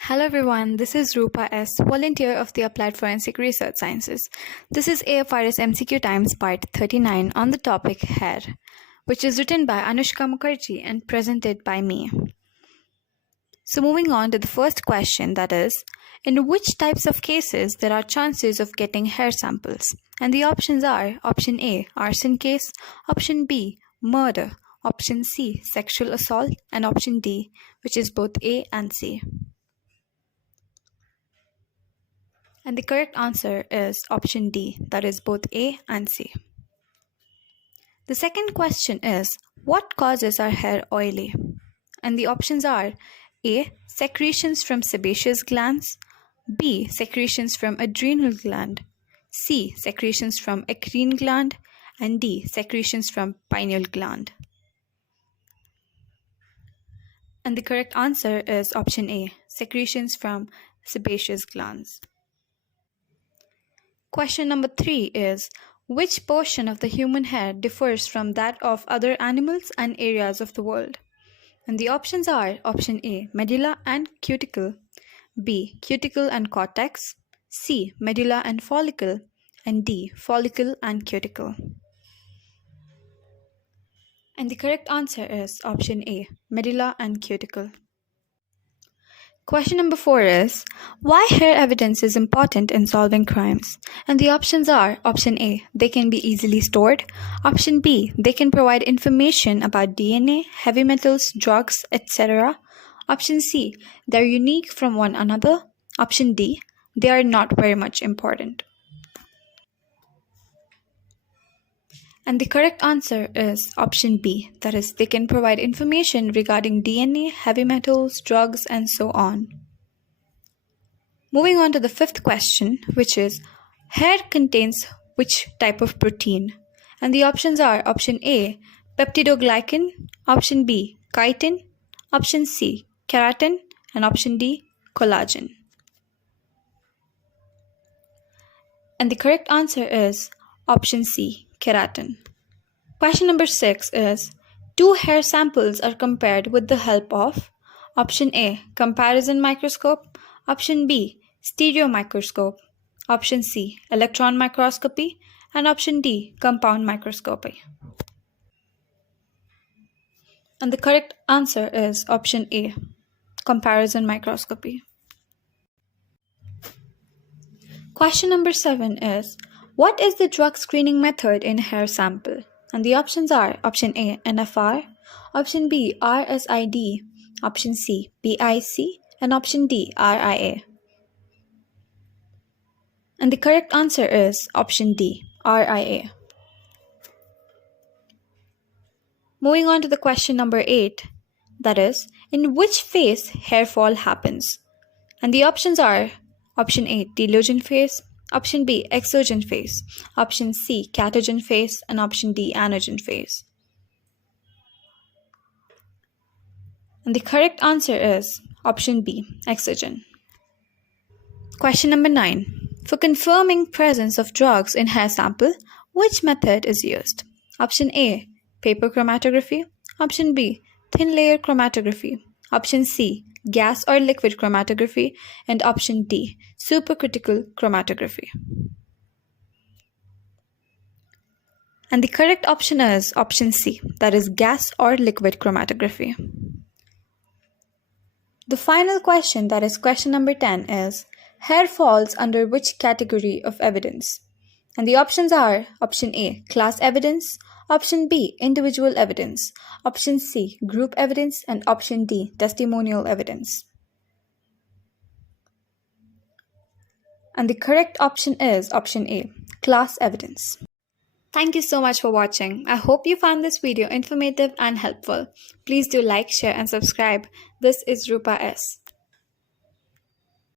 Hello everyone, this is Rupa S., volunteer of the Applied Forensic Research Sciences. This is Afrs MCQ Times Part 39 on the topic hair, which is written by Anushka Mukherjee and presented by me. So moving on to the first question, that is, in which types of cases there are chances of getting hair samples? And the options are option A, arson case, option B, murder, option C, sexual assault, and option D, which is both A and C. And the correct answer is option D, that is both A and C. The second question is, what causes our hair oily? And the options are A, secretions from sebaceous glands, B, secretions from adrenal gland, C, secretions from eccrine gland, and D, secretions from pineal gland. And the correct answer is option A, secretions from sebaceous glands. Question number 3 is, which portion of the human hair differs from that of other animals and areas of the world? And the options are option A, medulla and cuticle, B, cuticle and cortex, C, medulla and follicle, and D, follicle and cuticle. And the correct answer is option A, medulla and cuticle. Question number 4 is, why hair evidence is important in solving crimes? And the options are option A, they can be easily stored, option B, they can provide information about DNA, heavy metals, drugs, etc. Option C, they're unique from one another. Option D, they are not very much important. And the correct answer is option B, that is, they can provide information regarding DNA, heavy metals, drugs, and so on. Moving on to the fifth question, which is, hair contains which type of protein? And the options are option A, Peptidoglycan, option B, Chitin, option C, Keratin, and option D, Collagen. And the correct answer is option C, Keratin. Question number 6 is, two hair samples are compared with the help of option A, comparison microscope, option B, stereo microscope, option C, electron microscopy, and option D, compound microscopy. And the correct answer is option A, comparison microscopy. Question number 7 is, what is the drug screening method in hair sample? And the options are option A, NFR, option B, RSID, option C, BIC, and option D, RIA. And the correct answer is option D, RIA. Moving on to the question number 8, that is, in which phase hair fall happens? And the options are option A, Telogen phase, option B, Exogen phase, option C, Catagen phase, and option D, Anagen phase. And the correct answer is option B, Exogen. Question number 9. For confirming presence of drugs in hair sample, which method is used? Option A, paper chromatography, option B, thin layer chromatography, option C, gas or liquid chromatography, and option D, supercritical chromatography. And the correct option is option C, that is gas or liquid chromatography. The final question, that is question number 10, is, hair falls under which category of evidence? And the options are option A, class evidence, option B, individual evidence, option C, group evidence, and option D, testimonial evidence. And the correct option is option A, class evidence. Thank you so much for watching. I hope you found this video informative and helpful. Please do like, share, and subscribe. This is Rupa S.